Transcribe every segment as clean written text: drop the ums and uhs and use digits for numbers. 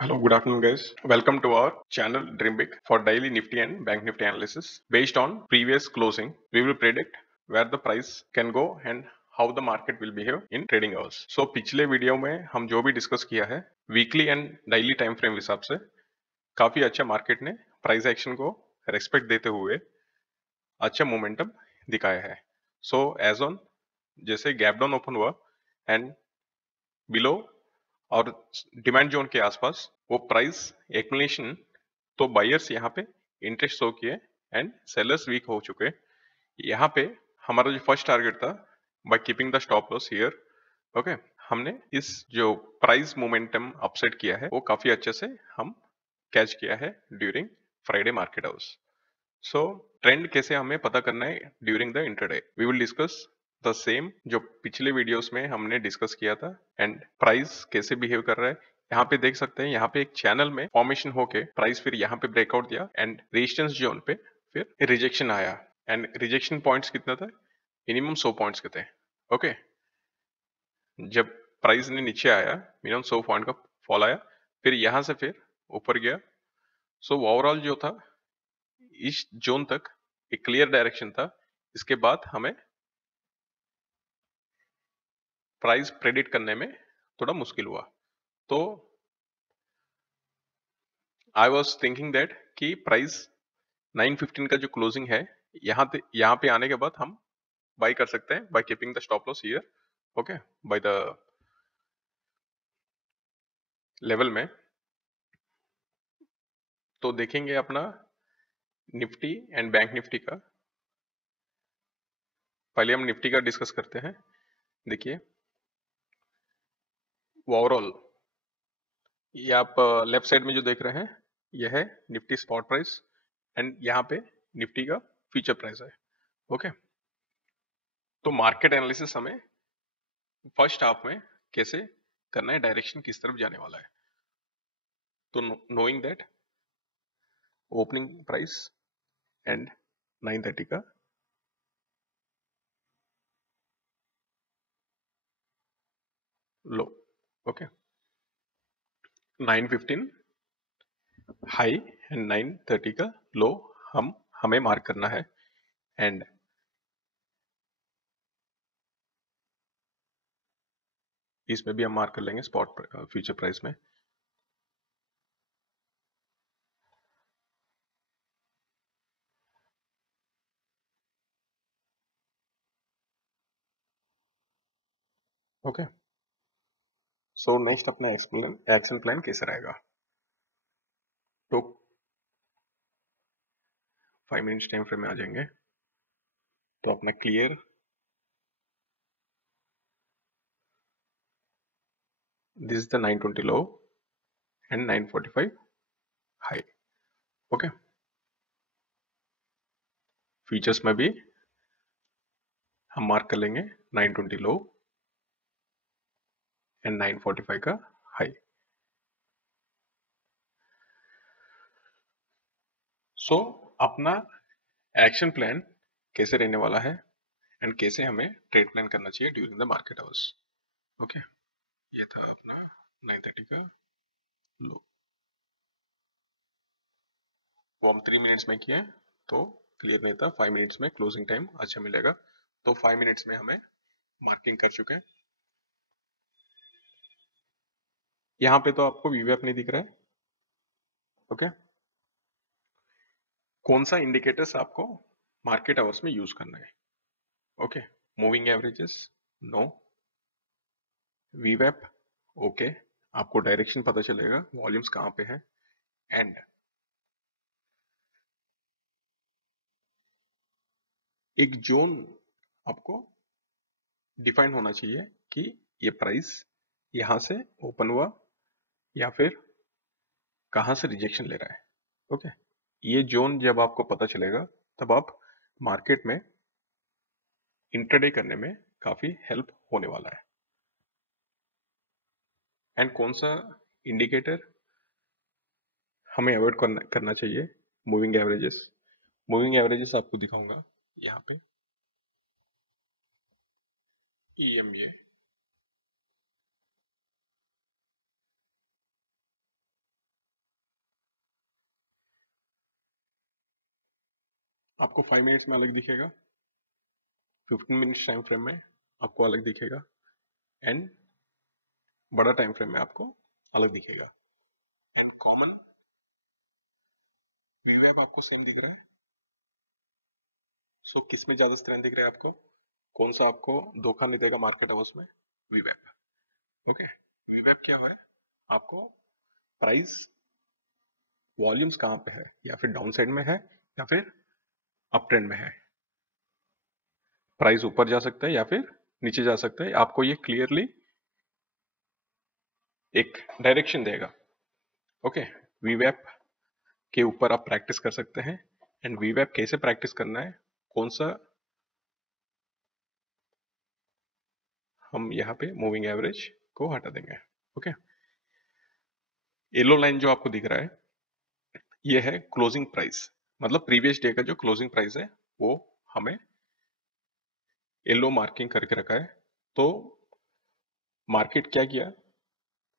Hello, good afternoon, guys. Welcome to our channel Dream Big for daily Nifty and Bank Nifty analysis. Based on previous closing, we will predict where the price can go and how the market will behave in trading hours. So पिछले video में हम जो भी discuss किया है weekly and daily time frame हिसाब से काफी अच्छा मार्केट ने प्राइस एक्शन को रेस्पेक्ट देते हुए अच्छा मोमेंटम दिखाया है. सो एज ऑन जैसे गैप डाउन ओपन हुआ एंड बिलो और डिमांड जोन के आसपास वो प्राइस एक्सप्लेनेशन तो बायर्स यहाँ पे इंटरेस्ट शो किए एंड सेलर्स वीक हो चुके. यहाँ पे हमारा जो फर्स्ट टारगेट था by keeping the stop loss here, okay, हमने इस जो प्राइस मोमेंटम अपसेट किया है वो काफी अच्छे से हम कैच किया है during Friday market hours. So trend कैसे हमें पता करना है during the intraday, we will discuss the same जो पिछले वीडियोस में हमने डिस्कस किया था एंड प्राइस कैसे बिहेव कर रहा है. यहाँ पे देख सकते हैं, यहाँ पे एक चैनल में फॉर्मेशन होके प्राइस फिर यहाँ पे ब्रेकआउट दिया एंड रेजिस्टेंस जोन पे फिर रिजेक्शन आया एंड रिजेक्शन पॉइंट्स कितना था, मिनिमम 100 पॉइंट्स के थे. ओके, जब प्राइस ने नीचे आया मिनिमम 100 पॉइंट का फॉल आया, फिर यहाँ से फिर ऊपर गया. सो ओवरऑल जो था इस जोन तक एक क्लियर डायरेक्शन था. इसके बाद हमें प्राइस प्रेडिक्ट करने में थोड़ा मुश्किल हुआ. तो आई वॉज थिंकिंग दैट कि प्राइस 915 का जो क्लोजिंग है यहाँ पे आने के बाद हम बाई कर सकते हैं by keeping the stop loss here, okay, by the level में. तो देखेंगे अपना निफ्टी एंड बैंक निफ्टी का. पहले हम निफ्टी का डिस्कस करते हैं. देखिए ओवरऑल ये आप लेफ्ट साइड में जो देख रहे हैं यह है निफ्टी स्पॉट प्राइस एंड यहाँ पे निफ्टी का फ्यूचर प्राइस है. ओके, तो मार्केट एनालिसिस हमें फर्स्ट हाफ में कैसे करना है, डायरेक्शन किस तरफ जाने वाला है. तो knowing that opening price and 930 का लो, ओके, 915 हाई एंड 930 का लो हमें मार्क करना है. एंड इसमें भी हम मार्क कर लेंगे स्पॉट फ्यूचर प्राइस में. ओके, सो नेक्स्ट अपना एक्शन प्लान कैसे रहेगा. तो 5 मिनट्स टाइम फ्रेम में आ जाएंगे. तो अपना clear this is the 920 low and 945 high. Okay, features में भी हम मार्क कर लेंगे 920 लो एंड 945 का हाई. सो अपना एक्शन प्लान कैसे रहने वाला है एंड कैसे हमें ट्रेड प्लान करना चाहिए during the market hours. Okay, ये था अपना 930 का लो. वो हम 3 मिनट्स में किए तो क्लियर नहीं था. 5 मिनट्स में क्लोजिंग टाइम अच्छा मिलेगा. तो 5 मिनट्स में हमें मार्किंग कर चुके हैं. यहाँ पे तो आपको वीवैप नहीं दिख रहा है. ओके, कौन सा इंडिकेटर्स आपको मार्केट आवर्स में यूज करना है. ओके, मूविंग एवरेजेस नो, वीवैप ओके, आपको डायरेक्शन पता चलेगा वॉल्यूम्स कहाँ पे है. एंड एक जोन आपको डिफाइन होना चाहिए कि ये प्राइस यहां से ओपन हुआ या फिर कहां से रिजेक्शन ले रहा है. ओके, ये जोन जब आपको पता चलेगा तब आप मार्केट में इंट्राडे करने में काफी हेल्प होने वाला है. एंड कौन सा इंडिकेटर हमें अवॉइड करना चाहिए, मूविंग एवरेजेस. मूविंग एवरेजेस आपको दिखाऊंगा यहाँ पे. EMA आपको 5 मिनट्स में अलग दिखेगा, 15 मिनट्स टाइम फ्रेम में आपको अलग दिखेगा, एंड बड़ा टाइम फ्रेम में आपको अलग दिखेगा। एंड कॉमन वीवेब आपको सेम दिख रहा है। सो किस में ज्यादा स्ट्रेंथ दिख रहा है आपको, कौन सा आपको धोखा नहीं देगा मार्केट हाउस में? वीवेब। ओके, वीवेब क्या है, आपको प्राइस वॉल्यूम्स कहाँ पे है, या फिर डाउन साइड में है या फिर अप ट्रेंड में है, प्राइस ऊपर जा सकता है या फिर नीचे जा सकता है, आपको ये क्लियरली एक डायरेक्शन देगा। ओके, वीवेब के ऊपर आप प्रैक्टिस कर सकते हैं। एंड वीवेब कैसे प्रैक्टिस करना है, कौन सा, हम यहाँ पे मूविंग एवरेज को हटा देंगे। ओके, येलो लाइन जो आपको दिख रहा है ये है क्लोजिंग प्राइस, मतलब प्रीवियस डे का जो क्लोजिंग प्राइस है वो हमें येलो मार्किंग करके रखा है। तो मार्केट क्या किया,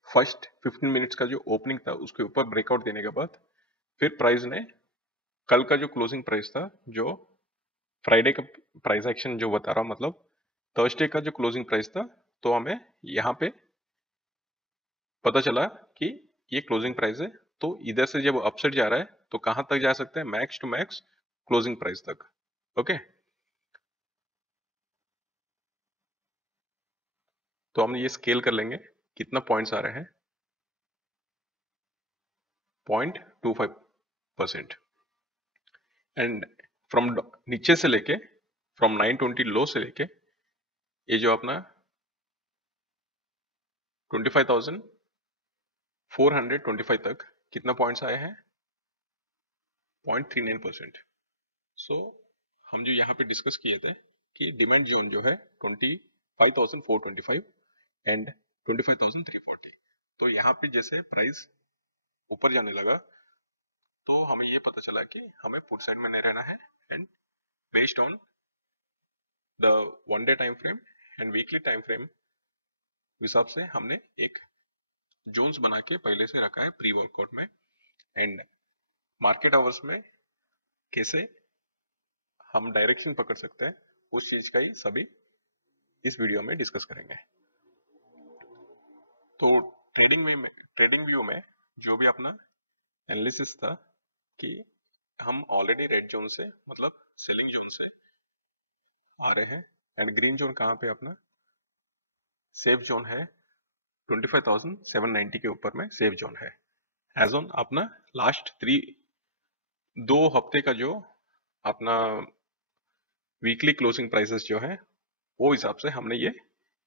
फर्स्ट 15 मिनट्स का जो ओपनिंग था उसके ऊपर ब्रेकआउट देने के बाद फिर प्राइस ने कल का जो क्लोजिंग प्राइस था, जो फ्राइडे का प्राइस एक्शन जो बता रहा हूं, मतलब थर्सडे का जो क्लोजिंग प्राइस था, तो हमें यहाँ पे पता चला कि ये क्लोजिंग प्राइस है। तो इधर से जब अपसाइड जा रहा है तो कहां तक जा सकते हैं, max to max closing price तक। ओके, तो हम ये स्केल कर लेंगे कितना पॉइंट्स आ रहे हैं, 0.25%। एंड फ्रॉम नीचे से लेके, फ्रॉम 920 लो से लेके ये जो अपना 25,425 तक कितना पॉइंट्स आए हैं, 0.39%। सो हम जो यहाँ पे डिस्कस किए थे कि डिमांड जोन जो है 25,425 एंड 25,340, तो यहाँ पे जैसे प्राइस ऊपर जाने लगा तो हमें ये पता चला कि हमें पुट साइड में नहीं रहना है। And based on the one day time frame and weekly time frame हिसाब से हमने एक जोन्स बना के पहले से रखा है प्री वर्कआउट में। एंड मार्केट आवर्स में कैसे हम डायरेक्शन पकड़ सकते हैं उस चीज का ही सभी इस वीडियो में डिस्कस करेंगे। तो ट्रेडिंग व्यू में जो भी अपना एनालिसिस था कि हम ऑलरेडी रेड जोन से, मतलब सेलिंग जोन से आ रहे हैं, एंड ग्रीन जोन कहाँ पे अपना सेफ जोन है, 25,790 के ऊपर में सेफ जोन है। एज ऑन अपना लास्ट 2 हफ्ते का जो अपना वीकली क्लोजिंग प्राइसेस जो है वो हिसाब से हमने ये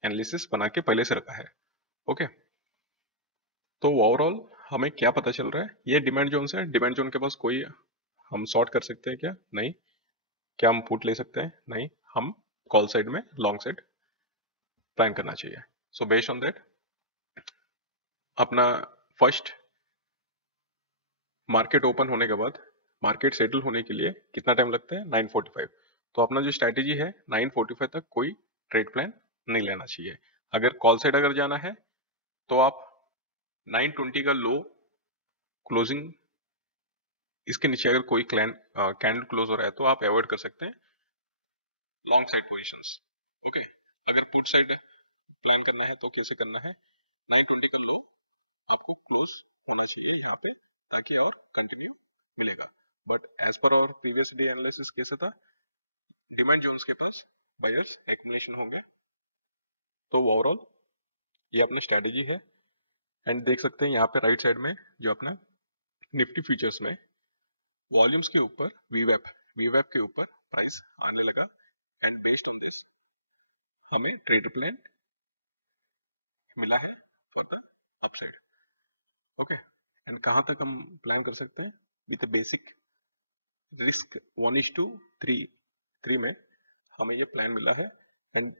एनालिसिस बना के पहले से रखा है। ओके, तो ओवरऑल हमें क्या पता चल रहा है, ये डिमांड जोन से, डिमांड जोन के पास कोई हम शॉर्ट कर सकते हैं क्या, नहीं। क्या हम पुट ले सकते हैं, नहीं। हम कॉल साइड में लॉन्ग साइड प्लान करना चाहिए। सो बेस्ड ऑन दैट अपना फर्स्ट मार्केट ओपन होने के बाद मार्केट सेटल होने के लिए कितना टाइम लगता है, 9:45। तो अपना जो स्ट्रैटेजी है 9:45 तक कोई ट्रेड प्लान नहीं लेना चाहिए। अगर कॉल साइड अगर जाना है तो आप 920 का लो क्लोजिंग, इसके नीचे अगर कोई कैंडल क्लोज हो रहा है तो आप अवॉइड कर सकते हैं लॉन्ग साइड पोजीशंस। ओके, अगर पुट साइड प्लान करना है तो कैसे करना है, 920 का लो आपको क्लोज होना चाहिए यहाँ पे, ताकि और कंटिन्यू मिलेगा। बट एज पर और प्रीवियस डे एनालिसिस कैसे था, डिमांड जोन्स के पास बायर्स एक्युमुलेशन होंगे। तो ओवरऑल ये अपनी स्ट्रेटेजी है। एंड देख सकते हैं यहाँ पे राइट साइड में जो अपना निफ्टी फ्यूचर्स में वॉल्यूम्स के ऊपर वीवेप के ऊपर प्राइस आने लगा। एंड बेस्ड ऑन दिस हमें ट्रेड प्लान मिला है for the upside. Okay, and कहाँ तक हम प्लान कर सकते हैं विद बेसिक रिस्क 1:3 में हमें ये प्लान मिला है। एंड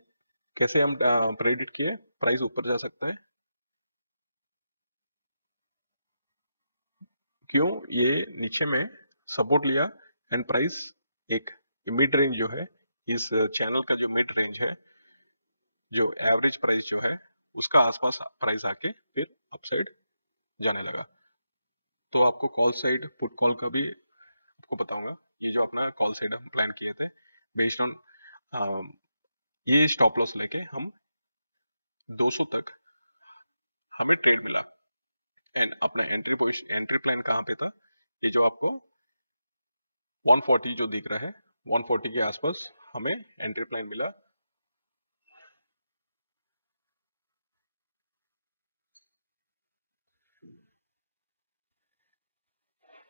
कैसे हम प्रेडिक्ट किए प्राइस ऊपर जा सकता है, क्यों ये नीचे में सपोर्ट लिया एंड प्राइस एक मिड रेंज जो है, इस चैनल का जो मिड रेंज है, जो एवरेज प्राइस जो है उसका आसपास प्राइस आके फिर अपसाइड जाने लगा। तो आपको कॉल साइड पुट कॉल का भी आपको बताऊंगा ये जो अपना कॉल साइड हम प्लान किए थे बेस्ड ऑन ये स्टॉप लॉस लेके हम 200 तक हमें ट्रेड मिला। एंड अपना एंट्री प्लान कहाँ पे था, ये जो आपको 140 जो दिख रहा है 140 के आसपास हमें एंट्री प्लान मिला।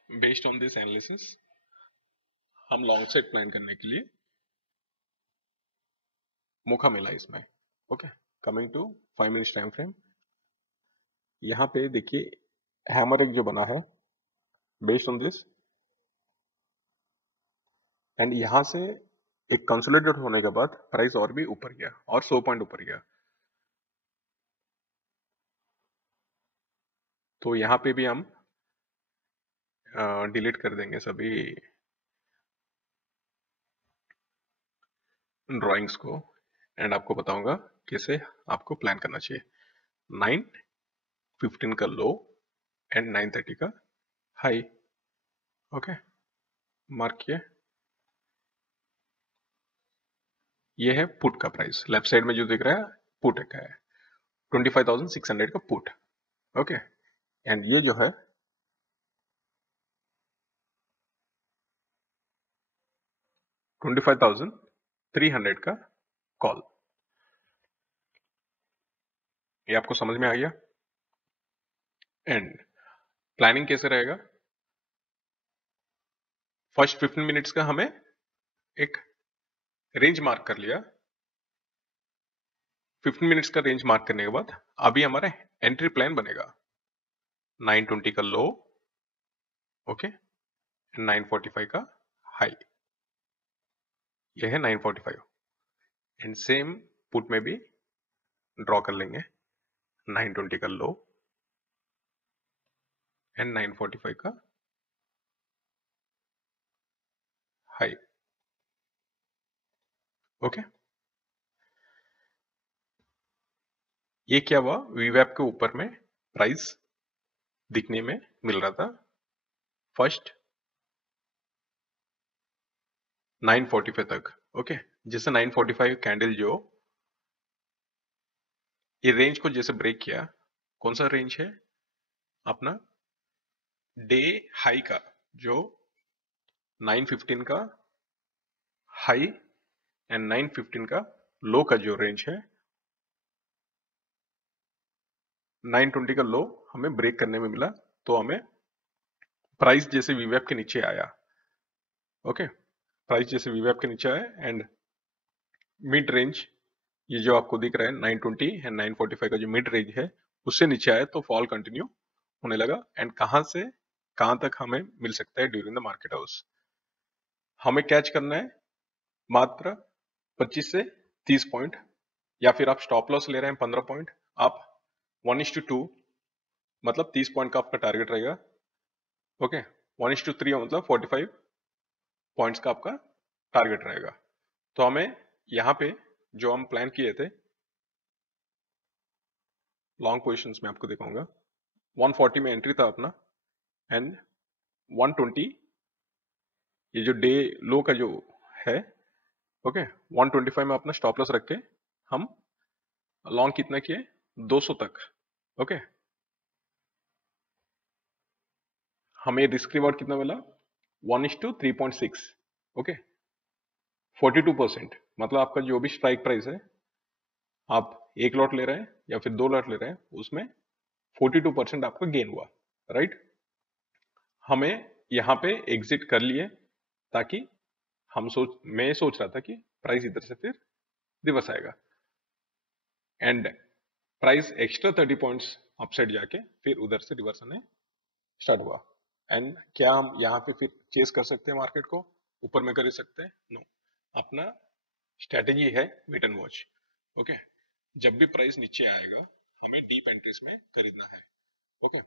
बेस्ड ऑन दिस एनालिसिस हम लॉन्ग साइड प्लान करने के लिए मौका मिला इसमें। Okay, coming to 5 minutes time frame, यहाँ पे देखिए हैमर एक जो बना है बेस्ड ऑन दिस, एंड यहां से एक कंसोलिडेट होने के बाद प्राइस और भी ऊपर गया और 100 पॉइंट ऊपर गया। तो यहाँ पे भी हम डिलीट कर देंगे सभी ड्राइंग्स को एंड आपको बताऊंगा कैसे आपको प्लान करना चाहिए। 9:15 का लो एंड 9:30 का हाई। ओके, मार्क किए। ये है पुट का प्राइस, लेफ्ट साइड में जो दिख रहा है पुट का है 25,600 का पुट। ओके, एंड ये जो है 25,300 का कॉल। ये आपको समझ में आ गया। एंड प्लानिंग कैसे रहेगा, फर्स्ट 15 मिनट्स का हमें एक रेंज मार्क कर लिया। 15 मिनट्स का रेंज मार्क करने के बाद अभी हमारा एंट्री प्लान बनेगा 920 का लो, ओके, 945 का हाई। यह है 945 एंड सेम पुट में भी ड्रॉ कर लेंगे 920 का लो एंड 945 का हाई। ओके, ये क्या हुआ, वीवैप के ऊपर में प्राइस दिखने में मिल रहा था फर्स्ट 945 तक। ओके, जैसे 945 कैंडल जो ये रेंज को जैसे ब्रेक किया, कौन सा रेंज है अपना डे हाई का, जो 915 का हाई एंड 915 का लो का जो रेंज है, 920 का लो हमें ब्रेक करने में मिला। तो हमें प्राइस जैसे वीवैप के नीचे आया, ओके, प्राइस जैसे वीवैप के नीचे आया एंड मिड रेंज ये जो आपको दिख रहा है 920 एंड 945 का जो मिड रेंज है उससे नीचे आया तो फॉल कंटिन्यू होने लगा। एंड कहां से कहां तक हमें मिल सकता है ड्यूरिंग द मार्केट हाउस, हमें कैच करना है मात्र 25 से 30 पॉइंट, या फिर आप स्टॉप लॉस ले रहे हैं 15 पॉइंट, आप 1:2 मतलब 30 पॉइंट का आपका टारगेट रहेगा। ओके, 1:3 मतलब 45 पॉइंट्स का आपका टारगेट रहेगा। तो हमें यहाँ पे जो हम प्लान किए थे लॉन्ग पोजिशंस में आपको दिखाऊंगा, 140 में एंट्री था अपना एंड 120 ये जो डे लो का जो है, ओके, 125 में अपना स्टॉप लॉस रख के हम लॉन्ग कितना किए 200 तक। ओके, हमें रिस्क रिवॉर्ड कितना मिला 1:3.6। ओके, 42%, मतलब आपका जो भी स्ट्राइक प्राइस है, आप एक लॉट ले रहे हैं या फिर 2 लॉट ले रहे हैं, उसमें 42% आपका गेन हुआ, राइट। हमें यहाँ पे एग्जिट कर लिए ताकि मैं सोच रहा था कि प्राइस इधर से फिर रिवर्स आएगा and price extra 30 points upside जाके फिर उधर से रिवर्स आने स्टार्ट हुआ। एंड क्या हम यहाँ पे फिर चेस कर सकते हैं मार्केट को, ऊपर में कर सकते हैं? नो, अपना स्ट्रेटेजी है वेट एंड वॉच। ओके, जब भी प्राइस नीचे आएगा हमें डीप इंटरेस्ट में खरीदना है। ओके,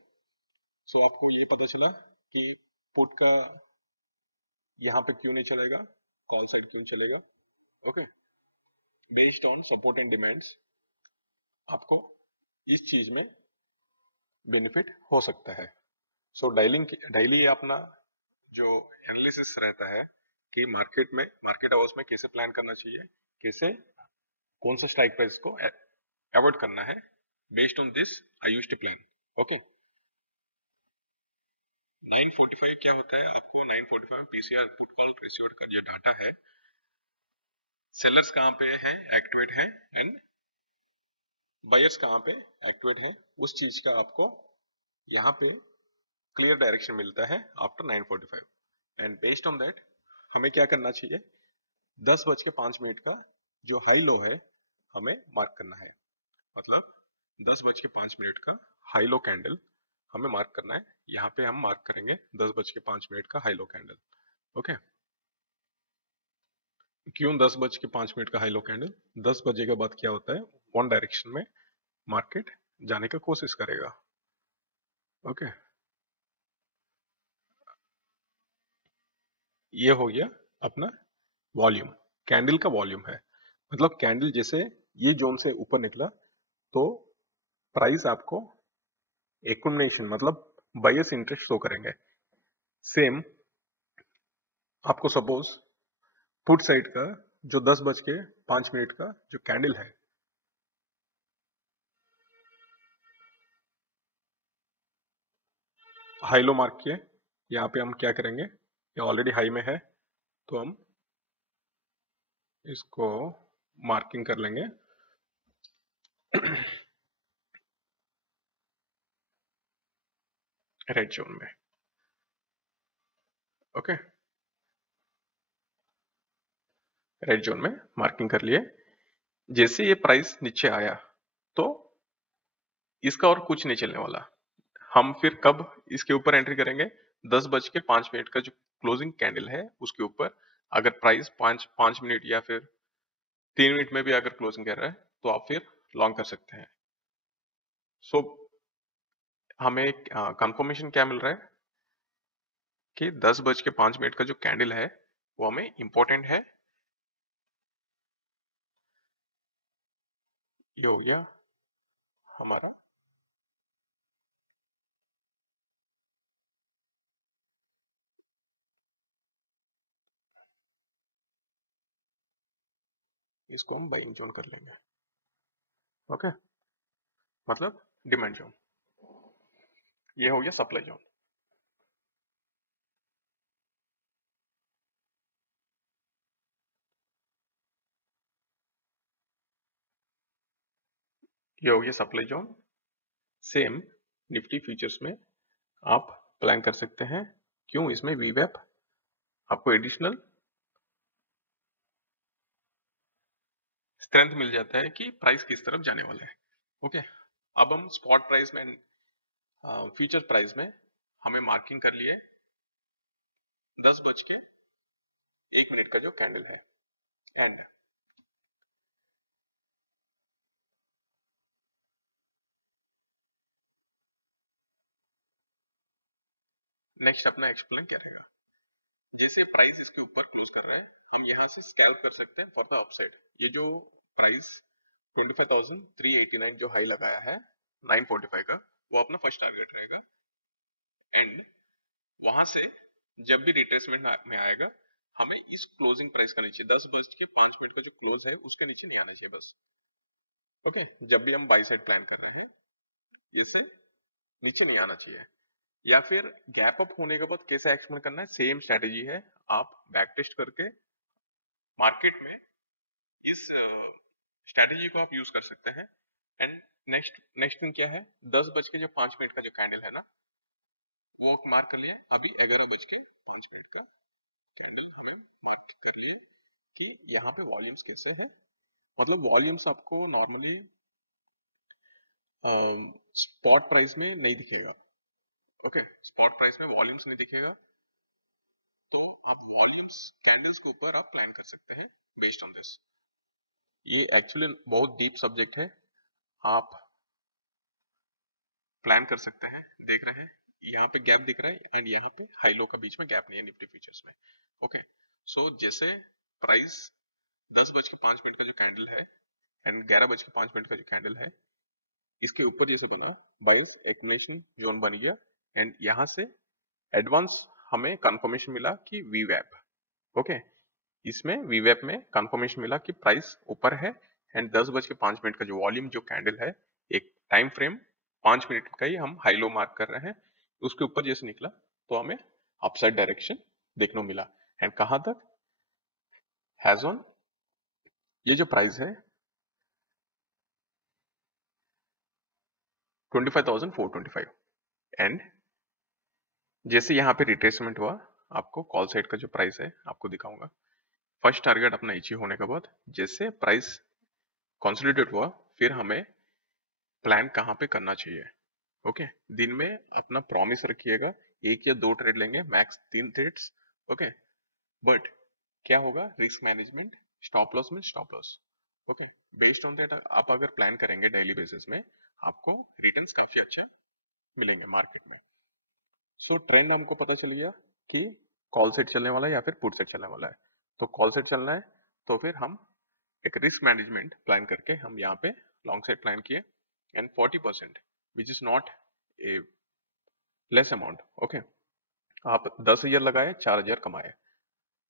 सो आपको ये पता चला कि पुट का यहाँ पे क्यों नहीं चलेगा, कॉल साइड क्यों चलेगा। Okay, based on support and demands आपको इस चीज में बेनिफिट हो सकता है। सो डेली अपना जो एनालिसिस रहता है कि मार्केट हाउस में कैसे प्लान करना चाहिए, कैसे कौन सा स्ट्राइक प्राइस को अवॉइड करना है, based on this I used to plan. Okay, 945 क्या होता है, आपको 945 पीसीआर पुट कॉल रेशियो का जो डाटा है, सेलर्स कहाँ पे है एक्टिवेट है एंड बायर्स कहाँ पे एक्टिवेट है, उस चीज का आपको यहाँ पे क्लियर डायरेक्शन मिलता है after 945। And based on that हमें क्या करना चाहिए, 10:05 का जो हाई लो है हमें मार्क करना है। मतलब 10:05 का हाई लो कैंडल हमें मार्क करना है। यहाँ पे हम मार्क करेंगे 10:05 का हाई लो कैंडल। ओके, क्यों 10:05 का हाई लो कैंडल? 10 बजे के बाद क्या होता है, वन डायरेक्शन में मार्केट जाने का कोशिश करेगा। ओके, ये हो गया अपना वॉल्यूम, कैंडल का वॉल्यूम है। मतलब कैंडल जैसे ये जोन से ऊपर निकला तो प्राइस आपको एक्युमुलेशन मतलब बायर्स इंटरेस्ट शो करेंगे। सेम आपको सपोज पुट साइड का जो 10:05 का जो कैंडल है, हाई लो मार्क किए, यहाँ पे हम क्या करेंगे, ये ऑलरेडी हाई में है तो हम इसको मार्किंग कर लेंगे रेड जोन में। ओके, रेड जोन में मार्किंग कर लिए। जैसे ये प्राइस नीचे आया तो इसका और कुछ नहीं चलने वाला। हम फिर कब इसके ऊपर एंट्री करेंगे, 10:05 का जो क्लोजिंग कैंडल है उसके ऊपर। अगर प्राइस 5 मिनट या फिर 3 मिनट में भी अगर क्लोजिंग कर रहा है तो आप फिर लॉन्ग कर सकते हैं। सो हमें कंफर्मेशन क्या मिल रहा है कि 10:05 का जो कैंडल है वो हमें इंपॉर्टेंट है। ये हो गया हमारा इसको हम बाइंग जोन कर लेंगे। ओके, मतलब डिमांड जोन। ये हो गया सप्लाई जोन। ये हो गया supply zone. Same Nifty futures में आप प्लान कर सकते हैं। क्यों, इसमें वीवैप आपको एडिशनल स्ट्रेंथ मिल जाता है कि प्राइस किस तरफ जाने वाला है। ओके, अब हम स्पॉट प्राइस में फ्यूचर प्राइस में हमें मार्किंग कर लिए 10:01 का जो कैंडल है। एंड नेक्स्ट अपना एक्सप्लेन क्या रहेगा, जैसे प्राइस इसके ऊपर क्लोज कर रहा है हम यहाँ से स्कैल्प कर सकते हैं फॉर द अपसाइड। ये जो प्राइस 25,389 जो हाई लगाया है 945 का, वो अपना फर्स्ट टारगेट रहेगा। एंड वहां से जब भी रिट्रेसमेंट में आएगा हमें इस क्लोजिंग प्राइस का नीचे 10:05 का जो क्लोज है उसके नीचे नहीं आना चाहिए बस। ओके, जब भी हम बाई साइड प्लान कर रहे हैं इससे नीचे नहीं आना चाहिए। या फिर गैप अप होने के बाद कैसे एक्सपेंड करना है, सेम स्ट्रेटेजी है। आप बैक टेस्ट करके मार्केट में इस स्ट्रेटेजी को आप यूज कर सकते हैं। एंड नेक्स्ट थिंग क्या है, 10:05 का जो कैंडल है ना वो मार्क कर लिया। अभी 11:05 का कैंडल हमें मार्क कर लिए कि यहाँ पे वॉल्यूम्स कैसे हैं। मतलब वॉल्यूम्स आपको नॉर्मली स्पॉट प्राइस में नहीं दिखेगा। ओके, स्पॉट प्राइस में वॉल्यूम्स नहीं दिखेगा तो आप वॉल्यूम्स कैंडल्स के ऊपर आप प्लान कर सकते हैं बेस्ड ऑन दिस। ये एक्चुअली बहुत डीप सब्जेक्ट है, आप प्लान कर सकते हैं। देख रहे हैं यहाँ पे गैप दिख रहा है एंड यहाँ पे हाई लो का बीच में गैप नहीं है निफ्टी फ्यूचर्स में। ओके, सो जैसे प्राइस 10:05 का जो कैंडल है एंड 11:05 का जो कैंडल है इसके ऊपर जैसे बना बाइंस एक्युमुलेशन जोन बन गया। एंड यहाँ से एडवांस हमें कंफर्मेशन मिला कि वीवैप, ओके, इसमें वीवैप में कंफर्मेशन मिला कि प्राइस ऊपर है एंड 10:05 का जो वॉल्यूम जो कैंडल है, एक टाइम फ्रेम 5 मिनट का ही हम हाई लो मार्क कर रहे हैं, उसके ऊपर जैसे निकला तो हमें अपसाइड डायरेक्शन देखने को मिला। एंड कहां तक? हैज ऑन ये जो प्राइस है 25,425 एंड जैसे यहाँ पे रिट्रेसमेंट हुआ, आपको कॉल साइड का जो प्राइस है आपको दिखाऊंगा। फर्स्ट टारगेट अपना नीचे होने के बाद जैसे प्राइस कंसोलिडेट हुआ, फिर हमें प्लान कहाँ पे करना चाहिए। ओके, दिन में अपना प्रॉमिस रखिएगा, 1 या 2 ट्रेड लेंगे, मैक्स 3 ट्रेड्स। ओके, बट क्या होगा, रिस्क मैनेजमेंट, स्टॉप लॉस में stop loss. Okay, based on that आप अगर प्लान करेंगे डेली बेसिस में, आपको रिटर्न्स काफी अच्छे मिलेंगे मार्केट में। सो ट्रेंड हमको पता चल गया कि कॉल सेट चलने वाला है या फिर पुट सेट चलने वाला है। तो कॉल सेट चलना है तो फिर हम एक रिस्क मैनेजमेंट प्लान करके हम यहाँ पे लॉन्ग सेट प्लान किए and 40% which is not a less amount. Okay, आप 10,000 लगाए, 4,000 कमाए।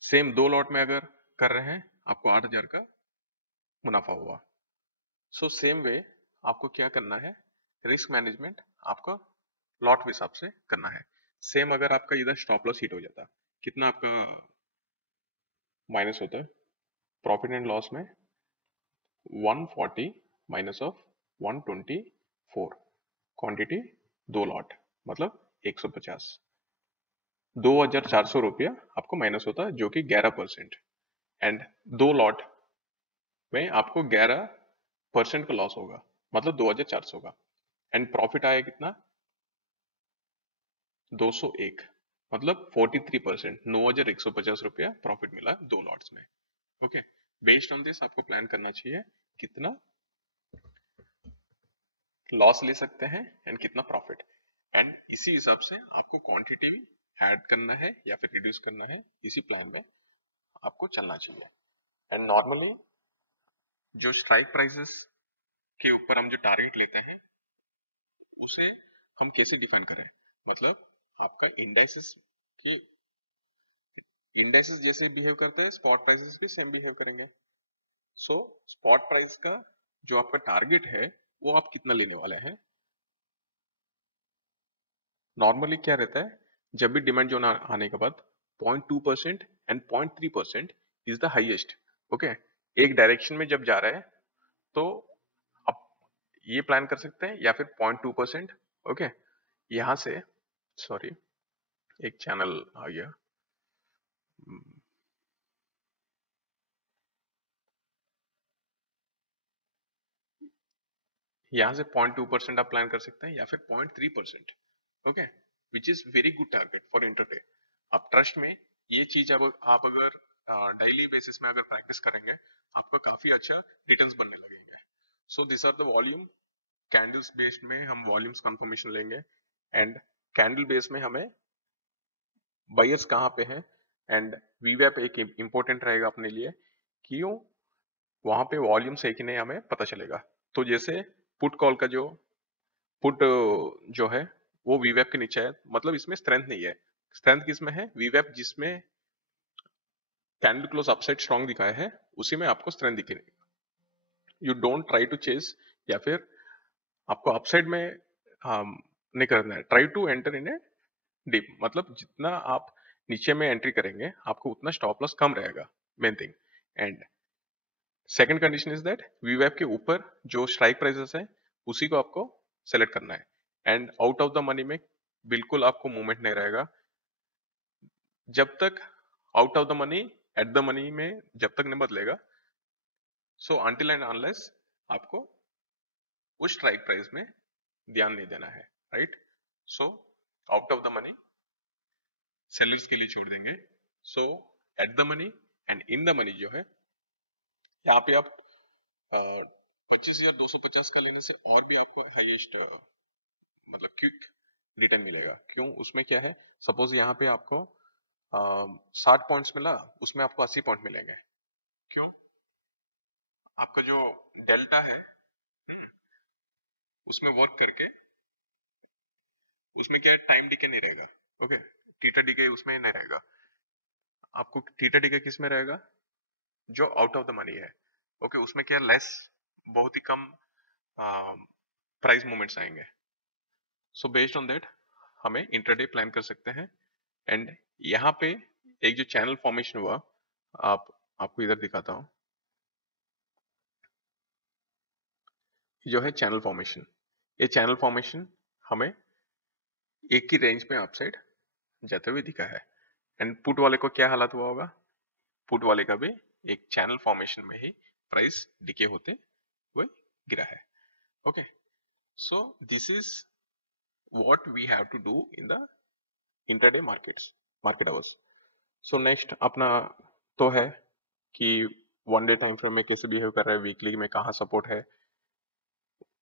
सेम 2 लॉट में अगर कर रहे हैं आपको 8,000 का मुनाफा हुआ। सो सेम वे आपको क्या करना है, रिस्क मैनेजमेंट आपको लॉट के हिसाब से करना है। सेम अगर आपका इधर स्टॉप लॉस हिट हो जाता, कितना आपका माइनस होता है प्रॉफिट एंड लॉस में? 140 माइनस ऑफ 124, क्वांटिटी 2 लॉट मतलब 150, 2,400 रुपया आपको माइनस होता है, जो कि 11%। एंड 2 लॉट में आपको 11% का लॉस होगा, मतलब 2,400 का। एंड प्रॉफिट आया कितना? 201, मतलब 43%, 9,150 रुपया प्रॉफिट मिला 2 लॉट्स में। ओके, बेस्ड ऑन दिस आपको प्लान करना चाहिए कितना लॉस ले सकते हैं एंड कितना प्रॉफिट, एंड इसी हिसाब से आपको क्वांटिटी भी ऐड करना है या फिर रिड्यूस करना है, इसी प्लान में आपको चलना चाहिए। एंड नॉर्मली जो स्ट्राइक प्राइसेस के ऊपर हम जो टारगेट लेते हैं उसे हम कैसे डिफाइन करें, मतलब आपका इंडेक्सेस की इंडेक्सेस जैसे बिहेव करते हैं, स्पॉट प्राइसेस भी सेम बिहेव करेंगे। सो स्पॉट प्राइस का जो आपका टारगेट है वो आप कितना लेने वाले हैं। नॉर्मली क्या रहता है, जब भी डिमांड जोन आने के बाद 0.2% and 0.3% is the highest. Okay, एक डायरेक्शन में जब जा रहा है तो आप ये प्लान कर सकते हैं या फिर 0.2%। ओके, यहां से सॉरी एक चैनल आ गया, यहां से 0.2% आप प्लान कर सकते हैं या फिर 0.3%। Okay, which is very good target for intraday. आप ट्रस्ट में ये चीज अब आप अगर डेली बेसिस में अगर प्रैक्टिस करेंगे, आपका काफी अच्छा रिटर्न्स बनने लगेंगे। So this are the volume candles based में हम वॉल्यूम्स कंफर्मेशन लेंगे, एंड कैंडल बेस में हमें बायर्स कहाँ पे हैं, एंड वीवैप एक इंपॉर्टेंट रहेगा अपने लिए, क्यों वहां पे वॉल्यूम से ही नहीं हमें पता चलेगा। तो जैसे पुट कॉल का जो पुट जो है वो वीवैप के नीचे है, मतलब इसमें स्ट्रेंथ नहीं है। स्ट्रेंथ किसमें है? वीवैप जिसमें कैंडल क्लोज अपसाइड स्ट्रॉन्ग दिखाया है उसी में आपको स्ट्रेंथ दिखेगी। You don't try to chase, या फिर आपको अपसाइड में नहीं करना है, try to enter in a dip, मतलब जितना आप नीचे में एंट्री करेंगे आपको उतना स्टॉप लॉस कम रहेगा, main thing. And second condition is that वीवैप के ऊपर जो स्ट्राइक प्राइसेस है उसी को आपको सेलेक्ट करना है, and out of the money में बिल्कुल आपको मूवमेंट नहीं रहेगा जब तक out of the money, eight the money में जब तक नहीं बदलेगा। सो अनटिल एंड अनलेस आपको उस स्ट्राइक प्राइस में ध्यान नहीं देना है, right. So out of the money sellers के लिए छोड़ देंगे। So at the money and in the money जो है, यहाँ पे आप 25,250 का लेने से और भी आपको हाईएस्ट मतलब क्विक रिटर्न मिलेगा। क्यों? उसमें क्या है, सपोज यहाँ पे आपको 60 पॉइंट्स मिला, उसमें आपको 80 पॉइंट मिलेंगे। क्यों? आपका जो डेल्टा है उसमें वर्क करके उसमें क्या है, टाइम डिके नहीं रहेगा। ओके, थीटा डीके उसमें नहीं रहेगा, आपको थीटा डीके किस में रहेगा, जो आउट ऑफ द मनी है। ओके, उसमें क्या लेस, बहुत ही कम प्राइस मूवमेंट्स आएंगे। सो बेस्ड ऑन दैट हमें इंट्राडे प्लान कर सकते हैं। एंड यहाँ पे एक जो चैनल फॉर्मेशन हुआ, आपको इधर दिखाता हूँ, जो है चैनल फॉर्मेशन। ये चैनल फॉर्मेशन हमें एक ही रेंज में अपसाइड जाते हुए दिखा है। एंड पुट वाले को क्या हालत हुआ होगा, पुट वाले का भी एक चैनल फॉर्मेशन में ही प्राइस डिके होते हुए गिरा है। Okay, so this is what we have to do in the intraday market hours. So next अपना तो है कि वन डे टाइम फ्रेम में कैसे बिहेव कर रहा है, वीकली में कहाँ सपोर्ट है,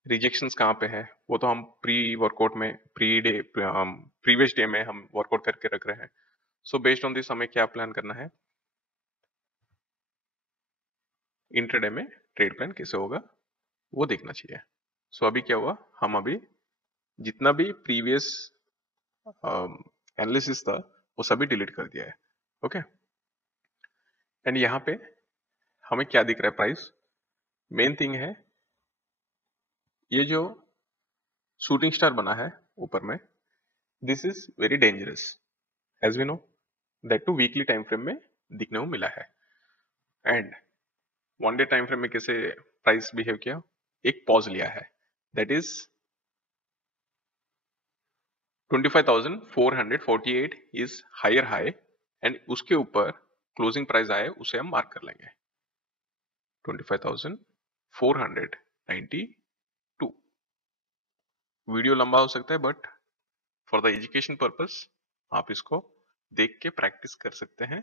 रिजेक्शंस कहाँ पे है, वो तो हम प्री वर्कआउट में प्रीवियस डे में हम वर्कआउट करके रख रहे हैं। सो बेस्ड ऑन दिस हमें क्या प्लान करना है, इंट्राडे में ट्रेड प्लान कैसे होगा वो देखना चाहिए। सो अभी क्या हुआ, हम अभी जितना भी प्रीवियस एनालिसिस था वो सभी डिलीट कर दिया है। ओके, एंड यहाँ पे हमें क्या दिख रहा है, प्राइस मेन थिंग है। ये जो शूटिंग स्टार बना है ऊपर में, this is very dangerous as we know that to weekly time frame में दिखने को मिला है। And one day time frame में कैसे प्राइस बिहेव किया, एक पॉज लिया है, that is 25,448 is higher high, and उसके ऊपर क्लोजिंग प्राइस आए उसे हम मार्क कर लेंगे 25,492। वीडियो लंबा हो सकता है but for the education purpose आप इसको देख के प्रैक्टिस कर सकते हैं,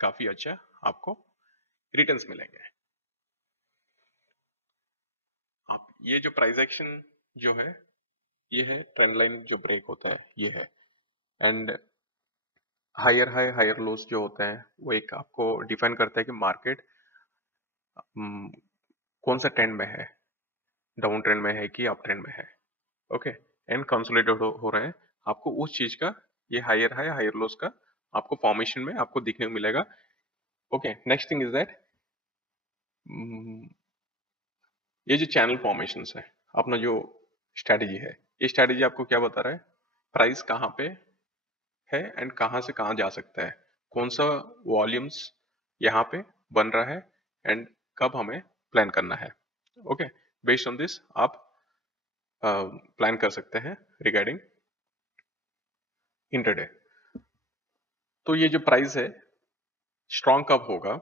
काफी अच्छा आपको रिटर्न्स मिलेंगे। आप ये जो प्राइस एक्शन जो है, ये है ट्रेंड लाइन जो ब्रेक होता है, ये है। And higher high higher lows जो होते हैं वो एक आपको डिफाइन करता है कि मार्केट कौन सा ट्रेंड में है, डाउन ट्रेंड में है कि अप ट्रेंड में है। ओके, एंड कंसोलिडेट हो रहे हैं, आपको उस चीज का, ये हायर हाई हायर लोस का आपको फॉर्मेशन में आपको दिखने को मिलेगा। Okay, next thing is that ये जो चैनल फॉर्मेशन है, अपना जो स्ट्रेटेजी है, ये स्ट्रेटेजी आपको क्या बता रहा है, प्राइस कहाँ पे है एंड कहाँ से कहाँ जा सकता है, कौन सा वॉल्यूम्स यहाँ पे बन रहा है एंड कब हमें प्लान करना है। ओके, बेस्ड ऑन दिस आप प्लान कर सकते हैं रिगार्डिंग इंटरडे। तो ये जो प्राइस है स्ट्रॉन्ग कब होगा,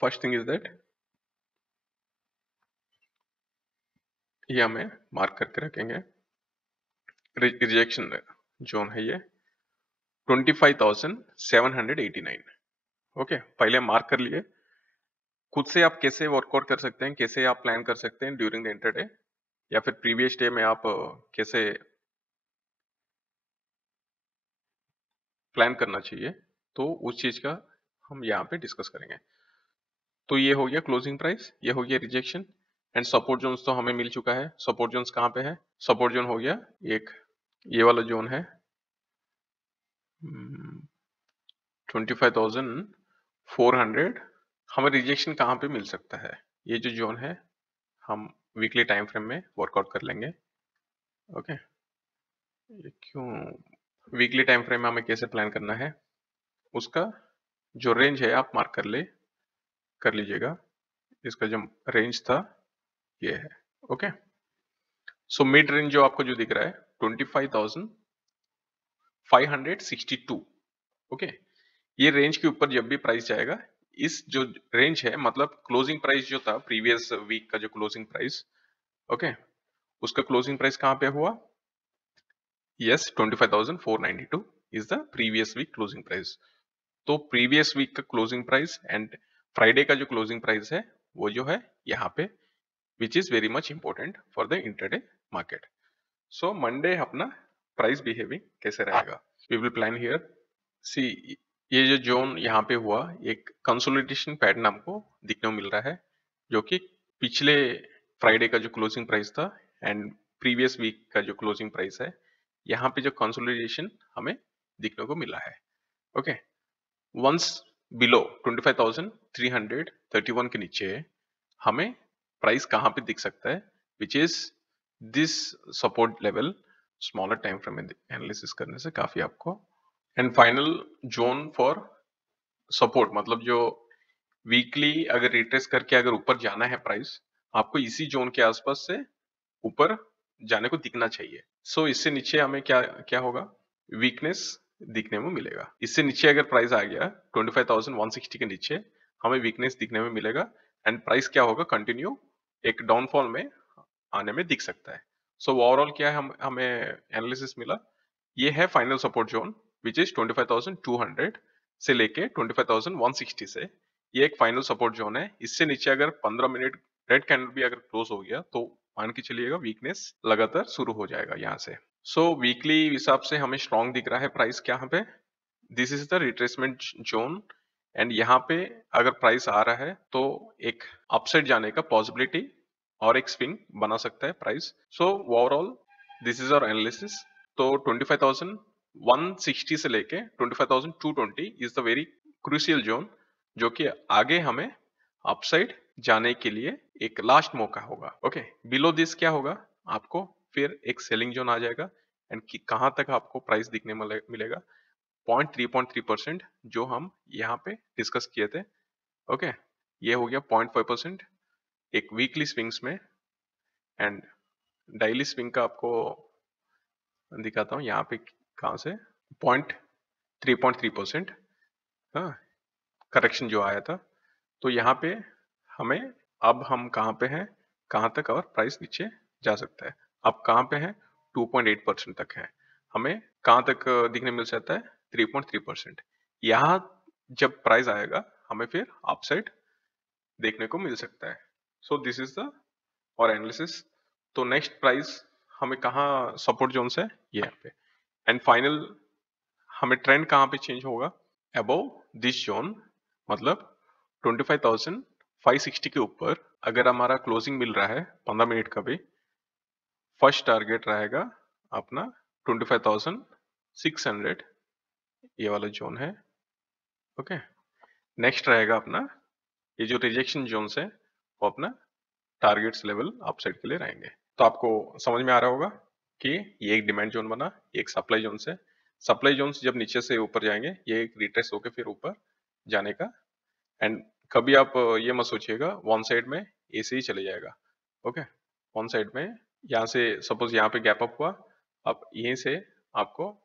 फर्स्ट थिंग इज दैट ये हमें मार्क करके रखेंगे, रिजेक्शन जोन है ये 25,789। ओके, पहले मार्क कर लिए। खुद से आप कैसे वर्कआउट कर सकते हैं, कैसे आप प्लान कर सकते हैं ड्यूरिंग द इंटरडे या फिर प्रीवियस डे में आप कैसे प्लान करना चाहिए, तो उस चीज का हम यहाँ पे डिस्कस करेंगे। तो ये हो गया क्लोजिंग प्राइस, ये हो गया रिजेक्शन, एंड सपोर्ट जोन्स तो हमें मिल चुका है। सपोर्ट जोन्स कहाँ पे है, सपोर्ट जोन हो गया एक ये वाला जोन है 25,400। हमें रिजेक्शन कहाँ पे मिल सकता है, ये जो जोन है हम वीकली टाइम फ्रेम में वर्कआउट कर लेंगे। ओके, ये क्यों वीकली टाइम फ्रेम में हमें कैसे प्लान करना है, उसका जो रेंज है आप मार्क कर लीजिएगा। इसका जो रेंज था ये है। ओके, सो मिड रेंज जो आपको जो दिख रहा है 25,562। ओके, ये रेंज के ऊपर जब भी प्राइस जाएगा, इस जो रेंज है मतलब क्लोजिंग प्राइस जो था प्रीवियस वीक का जो क्लोजिंग प्राइस, ओके, उसका क्लोजिंग प्राइस कहाँ पे हुआ, yes 25,492 is the previous week closing price. तो प्रीवियस वीक का क्लोजिंग प्राइस एंड फ्राइडे का जो क्लोजिंग प्राइस है वो जो है यहाँ पे, which is very much important for the intraday market. So Monday अपना प्राइस बिहेविंग कैसे रहेगा, वी विल प्लान हियर। सी ये जो जोन यहाँ पे हुआ, एक कंसोलिडेशन पैटर्न हमको दिखने को मिल रहा है, जो कि पिछले फ्राइडे का जो क्लोजिंग प्राइस था एंड प्रीवियस वीक का जो क्लोजिंग प्राइस है, यहाँ पे जो कंसोलिडेशन हमें दिखने को मिला है। ओके, वंस बिलो 25,331 के नीचे हमें प्राइस कहाँ पे दिख सकता है, which is this support level smaller time frame analysis करने से काफी आपको। And final zone for support मतलब जो वीकली अगर रिट्रेस करके अगर ऊपर जाना है प्राइस, आपको इसी जोन के आसपास से ऊपर जाने को दिखना चाहिए। सो इससे नीचे हमें क्या क्या होगा, वीकनेस दिखने में मिलेगा। इससे नीचे अगर प्राइस आ गया 25,160 के नीचे, हमें वीकनेस दिखने में मिलेगा एंड प्राइस क्या होगा, कंटिन्यू एक डाउनफॉल में आने में दिख सकता है। सो ओवरऑल क्या है, हमें एनालिसिस मिला, ये है final support zone which is 25,200 से लेके 25,160 से, ये एक फाइनल सपोर्ट जोन है। इससे नीचे अगर 15 मिनट रेड कैंडल भी अगर क्लोज हो गया तो मान के चलिएगा वीकनेस लगातार शुरू हो जाएगा यहाँ से। सो वीकली हिसाब से हमें स्ट्रॉन्ग दिख रहा है प्राइस क्या पे, this is the retracement zone and यहाँ पे अगर प्राइस आ रहा है तो एक अपसाइड जाने का पॉसिबिलिटी और एक स्विंग बना सकता है price. So overall this is our analysis. तो 25,160 से लेके 25,220 is the very crucial zone, जो कि आगे हमें अपसाइड जाने के लिए एक लास्ट मौका होगा। ओके, बिलो दिस क्या होगा, आपको फिर एक सेलिंग जोन आ जाएगा एंड कहां तक आपको प्राइस दिखने मिलेगा, 0.3% जो हम यहाँ पे डिस्कस किए थे। ओके, ये हो गया 0.5% एक वीकली स्विंग्स में, एंड डेली स्विंग का आपको दिखाता हूँ यहाँ पे कहाँ से 3.3% हाँ करेक्शन जो आया था। तो यहाँ पे हमें अब हम कहाँ पे हैं, कहाँ तक और प्राइस नीचे जा सकता है, अब कहाँ पे हैं 2.8% तक है, हमें कहाँ तक दिखने मिल सकता है 3.3%। यहाँ जब प्राइस आएगा हमें फिर अपसाइड देखने को मिल सकता है। सो दिस इज द और एनालिसिस। तो नेक्स्ट प्राइस हमें कहाँ सपोर्ट जोन है, ये यहाँ पे, एंड फाइनल हमें ट्रेंड कहाँ पे चेंज होगा, अबव दिस जोन, मतलब 25,560 के ऊपर अगर हमारा क्लोजिंग मिल रहा है 15 मिनट का भी, फर्स्ट टारगेट रहेगा अपना 25,600, ये वाला जोन है। ओके, नेक्स्ट रहेगा अपना ये जो रिजेक्शन जोन है वो अपना टारगेट्स लेवल अपसाइड के लिए रहेंगे। तो आपको समझ में आ रहा होगा कि ये एक डिमांड जोन बना, ये एक सप्लाई जोन है। सप्लाई जोन जब नीचे से ऊपर जाएंगे, ये एक रिट्रेस होकर फिर ऊपर जाने का, एंड कभी आप ये मत सोचिएगा वन साइड में ऐसे ही चले जाएगा। ओके, वन साइड में यहाँ से सपोज यहाँ पे गैप अप हुआ, अब यहीं से आपको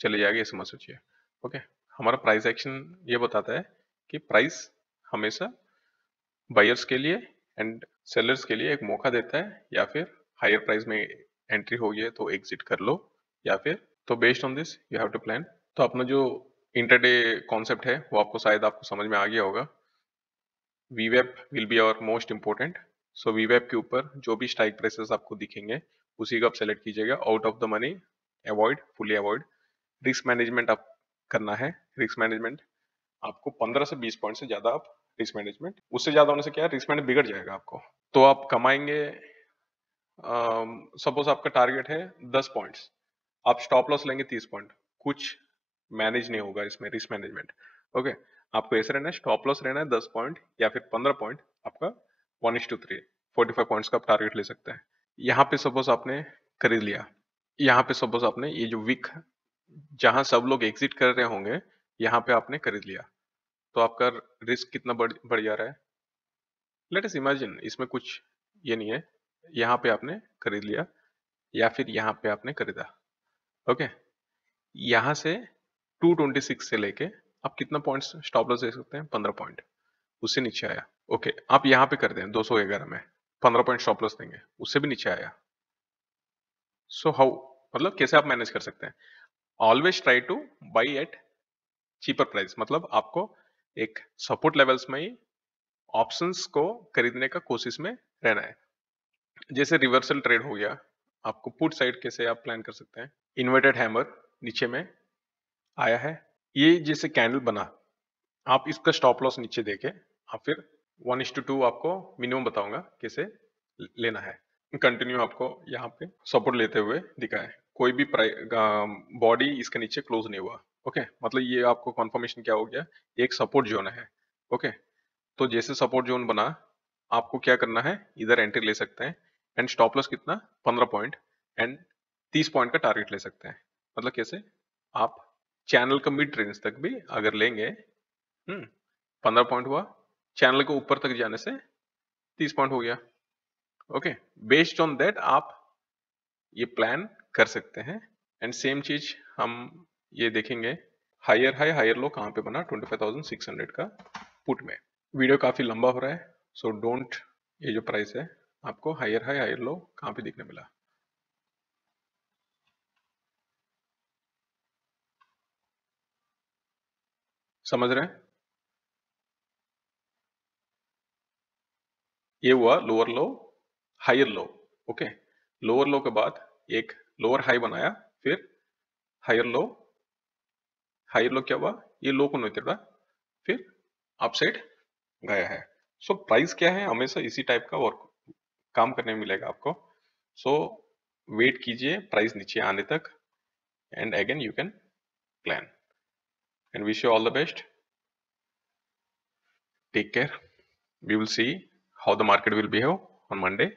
चले जाएगा, ऐसे मत सोचिए। ओके, हमारा प्राइस एक्शन ये बताता है कि प्राइस हमेशा बायर्स के लिए एंड सेलर्स के लिए एक मौका देता है, या फिर हायर प्राइस में एंट्री हो गई है तो एग्जिट कर लो, या फिर तो based on this you have to plan. तो अपना जो इंटरडे कॉन्सेप्ट है वो आपको शायद आपको समझ में आ गया होगा। वीवेप will be our most important. So वीवेप के ऊपर जो भी स्ट्राइक प्राइसेस आपको दिखेंगे उसी को आप सेलेक्ट कीजिएगा, out of the money avoid, fully avoid. Risk management आप करना है, रिस्क मैनेजमेंट आपको 15 से 20 पॉइंट से ज्यादा आप रिस्क मैनेजमेंट, उससे ज्यादा होने से क्या है रिस्क मैनेजमेंट बिगड़ जाएगा आपको। तो आप कमाएंगे, सपोज आपका टारगेट है 10 पॉइंट्स, आप स्टॉप लॉस लेंगे 30 पॉइंट, कुछ मैनेज नहीं होगा इसमें रिस्क मैनेजमेंट। ओके, आपको ऐसे रहना है, स्टॉप लॉस रहना है 10 पॉइंट या फिर 15 पॉइंट, आपका 1:3 45 पॉइंट्स का आप टारगेट ले सकते हैं। यहाँ पे सपोज आपने खरीद लिया, यहाँ पे सपोज आपने ये जो वीक जहां सब लोग एग्जिट कर रहे होंगे यहाँ पे आपने खरीद लिया, तो आपका रिस्क कितना बढ़ जा रहा है। लेट अस इमेजिन इसमें कुछ ये नहीं है, यहाँ पे आपने खरीद लिया या फिर यहाँ पे आपने खरीदा। ओके, यहाँ से 226 से लेके आप कितना पॉइंट्स स्टॉप लॉस दे सकते हैं, 15 पॉइंट, उससे नीचे आया। ओके, आप यहाँ पे कर दें 211 में 15 पॉइंट स्टॉप लॉस देंगे, उससे भी नीचे आया। सो हाउ, मतलब कैसे आप मैनेज कर सकते हैं, always try to buy at cheaper price, मतलब आपको एक सपोर्ट लेवल्स में ही ऑप्शंस को खरीदने का कोशिश में रहना है। जैसे रिवर्सल ट्रेड हो गया, आपको पुट साइड कैसे आप प्लान कर सकते हैं, इन्वर्टेड हैमर नीचे में आया है, ये जैसे कैंडल बना, आप इसका स्टॉप लॉस नीचे देके आप फिर 1:2 आपको मिनिमम बताऊंगा कैसे लेना है। कंटिन्यू आपको यहाँ पे सपोर्ट लेते हुए दिखा है, कोई भी बॉडी इसके नीचे क्लोज नहीं हुआ। ओके, मतलब ये आपको कंफर्मेशन क्या हो गया, एक सपोर्ट जोन है। ओके, तो जैसे सपोर्ट जोन बना, आपको क्या करना है, इधर एंट्री ले सकते हैं एंड स्टॉप लॉस कितना 15 पॉइंट एंड 30 पॉइंट का टारगेट ले सकते हैं। मतलब कैसे, आप चैनल का मिड रेंज तक भी अगर लेंगे, 15 पॉइंट हुआ, चैनल के ऊपर तक जाने से 30 पॉइंट हो गया। ओके, बेस्ड ऑन दैट आप ये प्लान कर सकते हैं। एंड सेम चीज हम ये देखेंगे, हायर हाई हायर लो कहाँ पे बना 25,600 का पुट में। वीडियो काफी लंबा हो रहा है, सो डोंट, ये जो प्राइस है आपको हायर हाई हायर लो कहाँ पे दिखने मिला, समझ रहे हैं? ये हुआ lower low higher low. Okay, lower low के बाद एक लोअर हाई बनाया, फिर हायर लो, हायर लो क्या हुआ, ये लो को नहीं तोड़ा, फिर अपसाइड गया है। सो प्राइस क्या है, हमेशा इसी टाइप का वर्क काम करने में मिलेगा आपको। सो वेट कीजिए प्राइस नीचे आने तक and again you can plan and wish you all the best. Take care, we will see how the market will behave on Monday.